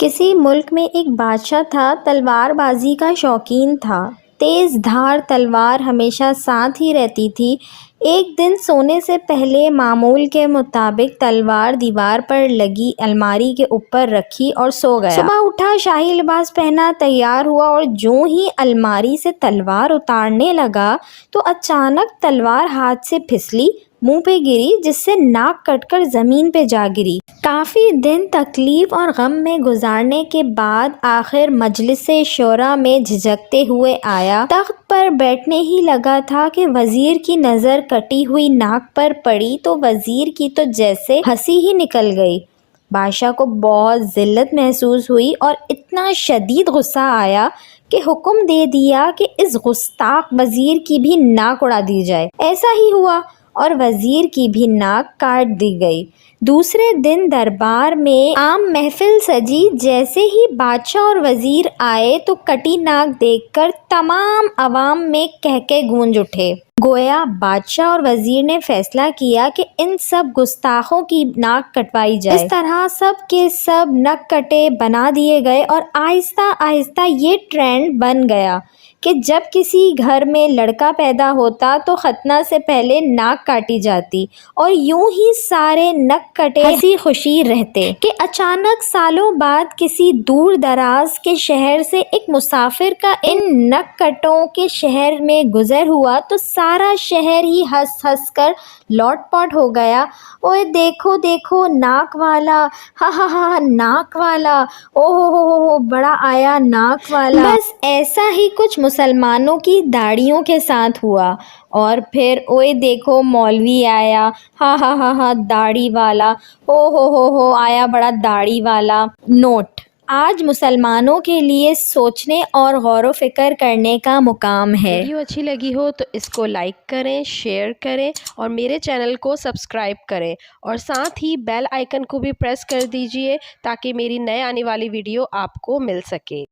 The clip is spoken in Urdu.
کسی ملک میں ایک بادشاہ تھا، تلوار بازی کا شوقین تھا۔ تیز دھار تلوار ہمیشہ ساتھ ہی رہتی تھی۔ ایک دن سونے سے پہلے معمول کے مطابق تلوار دیوار پر لگی الماری کے اوپر رکھی اور سو گیا۔ صبح اٹھا، شاہی لباس پہنا، تیار ہوا اور جوں ہی الماری سے تلوار اتارنے لگا تو اچانک تلوار ہاتھ سے پھسلی، منہ پہ گری، جس سے ناک کٹ کر زمین پہ جا گری۔ کافی دن تکلیف اور غم میں گزارنے کے بعد آخر مجلس شورا میں جھجکتے ہوئے آیا۔ تخت پر بیٹھنے ہی لگا تھا کہ وزیر کی نظر کٹی ہوئی ناک پر پڑی تو وزیر کی تو جیسے ہنسی ہی نکل گئی۔ بادشاہ کو بہت ذلت محسوس ہوئی اور اتنا شدید غصہ آیا کہ حکم دے دیا کہ اس گستاخ وزیر کی بھی ناک اڑا دی جائے۔ ایسا ہی ہوا اور وزیر کی بھی ناک کاٹ دی گئی۔ دوسرے دن دربار میں عام محفل سجی۔ جیسے ہی بادشاہ اور وزیر آئے تو کٹی ناک دیکھ کر تمام عوام میں کہکے گونج اٹھے۔ گویا بادشاہ اور وزیر نے فیصلہ کیا کہ ان سب گستاخوں کی ناک کٹوائی جائے۔ اس طرح سب کے سب نک کٹے بنا دیے گئے اور آہستہ آہستہ یہ ٹرینڈ بن گیا کہ جب کسی گھر میں لڑکا پیدا ہوتا تو ختنہ سے پہلے ناک کاٹی جاتی اور یوں ہی سارے نک کٹے ہنسی خوشی رہتے کہ اچانک سالوں بعد کسی دور دراز کے شہر سے ایک مسافر کا ان نک کٹوں کے شہر میں گزر ہوا تو سارا شہر ہی ہنس ہنس کر لوٹ پوٹ ہو گیا۔ اوئے دیکھو دیکھو ناک والا، ہا ہا ہا ناک والا، او ہو بڑا آیا ناک والا۔ بس ایسا ہی کچھ مسلمانوں کی داڑھیوں کے ساتھ ہوا۔ اور پھر اوئے دیکھو مولوی آیا، ہا ہا ہا ہا داڑھی والا، او ہو آیا بڑا داڑھی والا۔ نوٹ: آج مسلمانوں کے لیے سوچنے اور غور و فکر کرنے کا مقام ہے۔ ویڈیو اچھی لگی ہو تو اس کو لائک کریں، شیئر کریں اور میرے چینل کو سبسکرائب کریں اور ساتھ ہی بیل آئیکن کو بھی پریس کر دیجئے تاکہ میری نئے آنے والی ویڈیو آپ کو مل سکے۔